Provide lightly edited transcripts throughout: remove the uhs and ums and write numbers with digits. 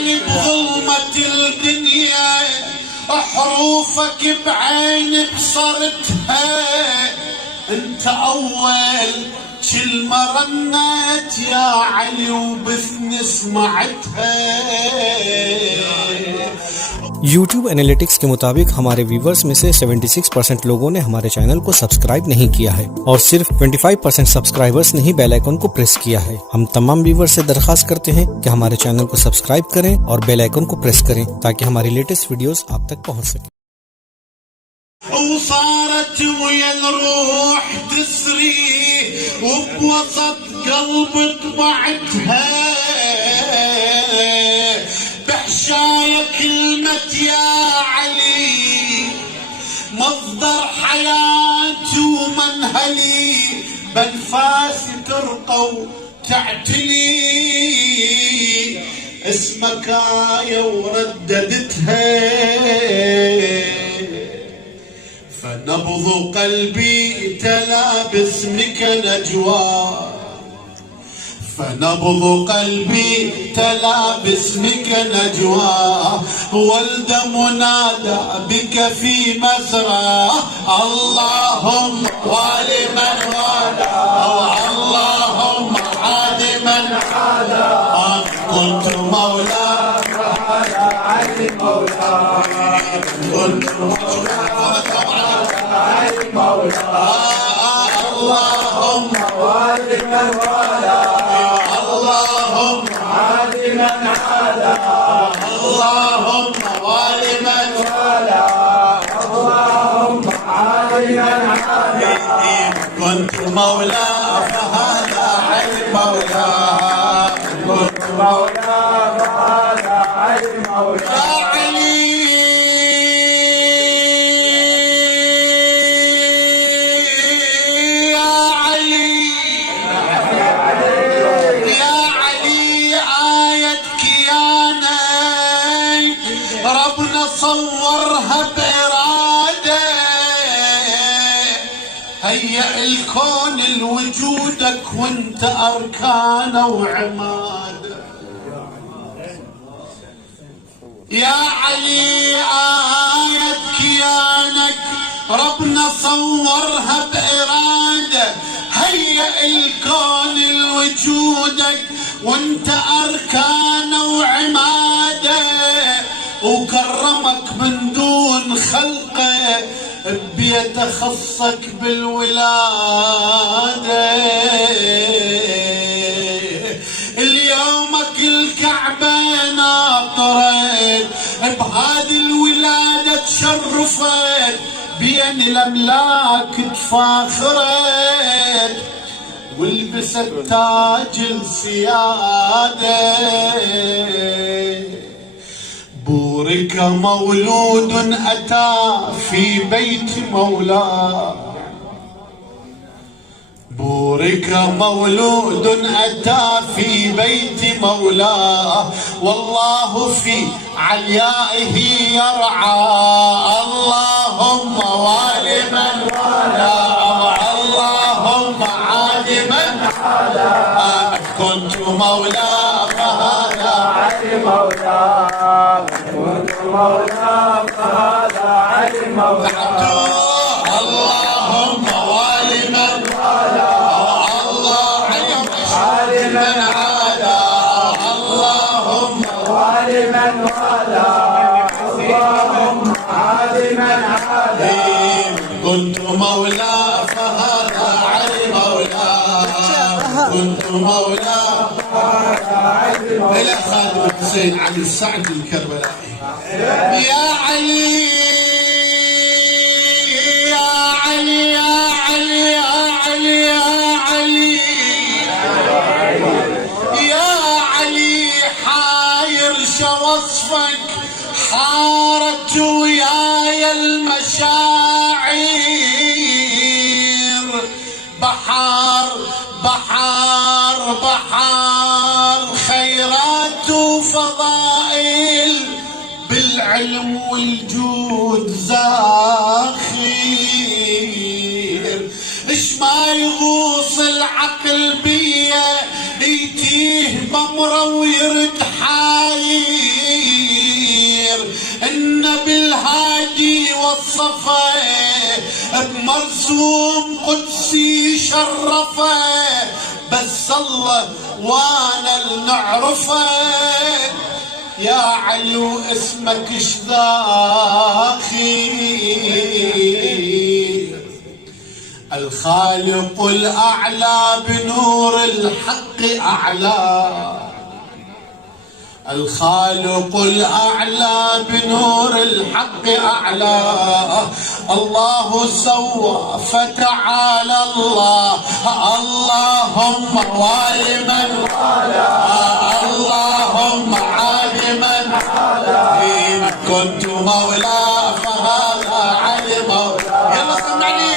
علي بظلمة الدنيا حروفك بعين بصرتها، انت اول كلمة رنت يا علي وبثني سمعتها. YouTube analytics के मुताबिक हमारे व्यूवर्स में से 76% लोगों ने हमारे चैनल को सब्सक्राइब नहीं किया है और सिर्फ 25% सब्सक्राइबर्स ने ही बेल आइकन को प्रेस किया है। हम तमाम व्यूवर्स से दरखास्त करते हैं कि हमारे चैनल को सब्सक्राइब करें और बेल आइकन को प्रेस करें ताकि हमारी लेटेस्ट वीडियोस आप तक पहुंच सके। وصارت ويا الروح تسري وبوسط قلب طبعتها، بحشايا كلمة يا علي مصدر حياتي ومنهلي، بنفاسي ترقى وتعتلي اسمك آية ورددتها. فنبض قلبي تلا باسمك نجوى، فنبض قلبي تلا باسمك نجوى، والدم نادى بك في مسرى. اللهم والي من والى، اللهم عاد من عادى، كنت مولاك وهذا علي مولاك، كنت مولاك علي مولاك. اللهم والي من والى، اللهم عاد من عادى، اللهم والي من والى، اللهم عاد من عادى، كنت مولى فهذا علي مولى، كنت مولى فهذا علي مولى. ربنا صورها بإرادة، هيأ الكون لوجودك وانت أركانه وعماده. يا علي آية كيانك ربنا صورها بإرادة، هيأ الكون لوجودك وانت أركانه وعماده، وكرمك من دون خلقه بيته خصك بالولادة. اليومك الكعبة ناطرت بهذه الولادة تشرفت، بين الأملاك تفاخرت ولبست تاج السيادة. بورك مولود أتى في بيت مولاه، بورك مولود أتى في بيت مولاه، والله في عليائه يرعى. اللهم والي من والاه، اللهم عاد من عاداه، كنت مولاه فهذا علي مولاه، كنت مولاه فهذا علي مولاه. اللهم والي من والاه، اللهم عاد من عاداه، اللهم والي من والاه، اللهم عاد من عاداه، كنت مولاه فهذا علي مولاه، كنت مولاه فهذا علي مولاه. إلى خادم الحسين علي السعد الكربلائي. يا علي يا علي يا علي يا علي يا علي يا علي، حاير شوصفك حارت وياي المشاعر، بحار بحار بحار خيرات وفضائل، بالعلم والجود زاخر. اش ما يغوص العقل بيه يتيه بمره ويرد حاير، بالهادي والصفا بمرسوم قدسي شرفه، بس الله وانا لنعرفه. يا علي واسمك شذاخي، الخالق الأعلى بنور الحق أعلى، الخالق الأعلى بنور الحق أعلى. الله سوى فتعالى الله، اللهم والمن اللهم عالما إن كنت مولى فهذا علي مولى. يلا سمعني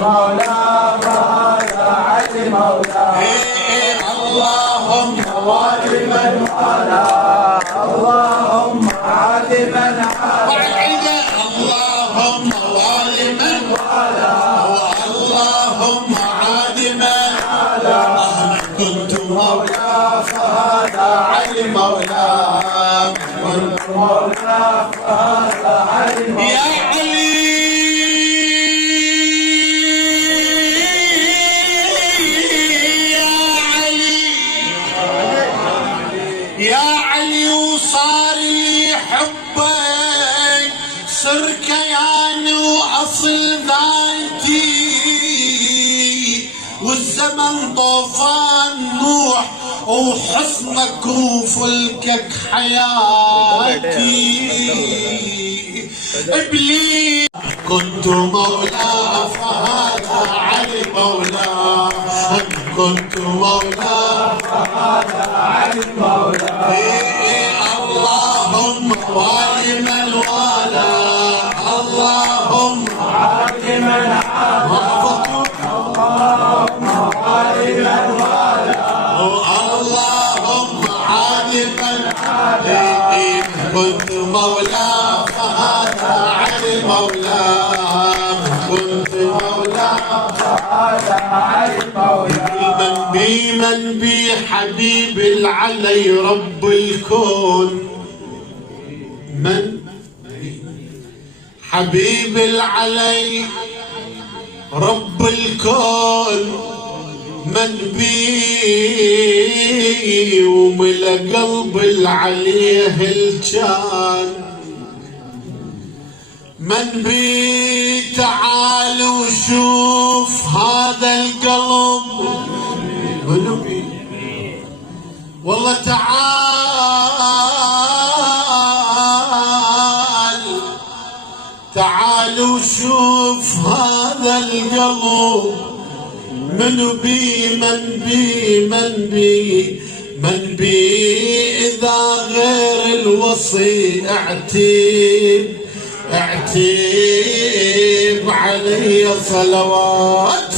مولى فهذا علي مولى. اللهم والمن اللهم عالما اللهم والمن اللهم عالما كنت مولى فهذا علي مولى، كنت مولى فهذا علي مولى. يا علي يا علي وصار لي حبك، صر كياني واصل ذاتي، والزمن طوفان نوح وحسنك وفلكك حياتي. ابليس كنت مولى فهذا علي مولى، كنت مولى فهذا علي مولى. اللهم والمن والى، اللهم والمن اللهم والمن والى، اللهم والمن كنت مولى فهذا علي مولى، كنت مولى فهذا علي مولى. بمن بي حبيب العلي رب الكون، من حبيب العلي رب الكون، من بي وملا قلب العليه الجان، من بي تعال وشوف هذا القلب. منو بي والله تعال وشوف هذا القلب. منو بي من بي من بي من بي إذا غير الوصي اعتيب علي صلوات.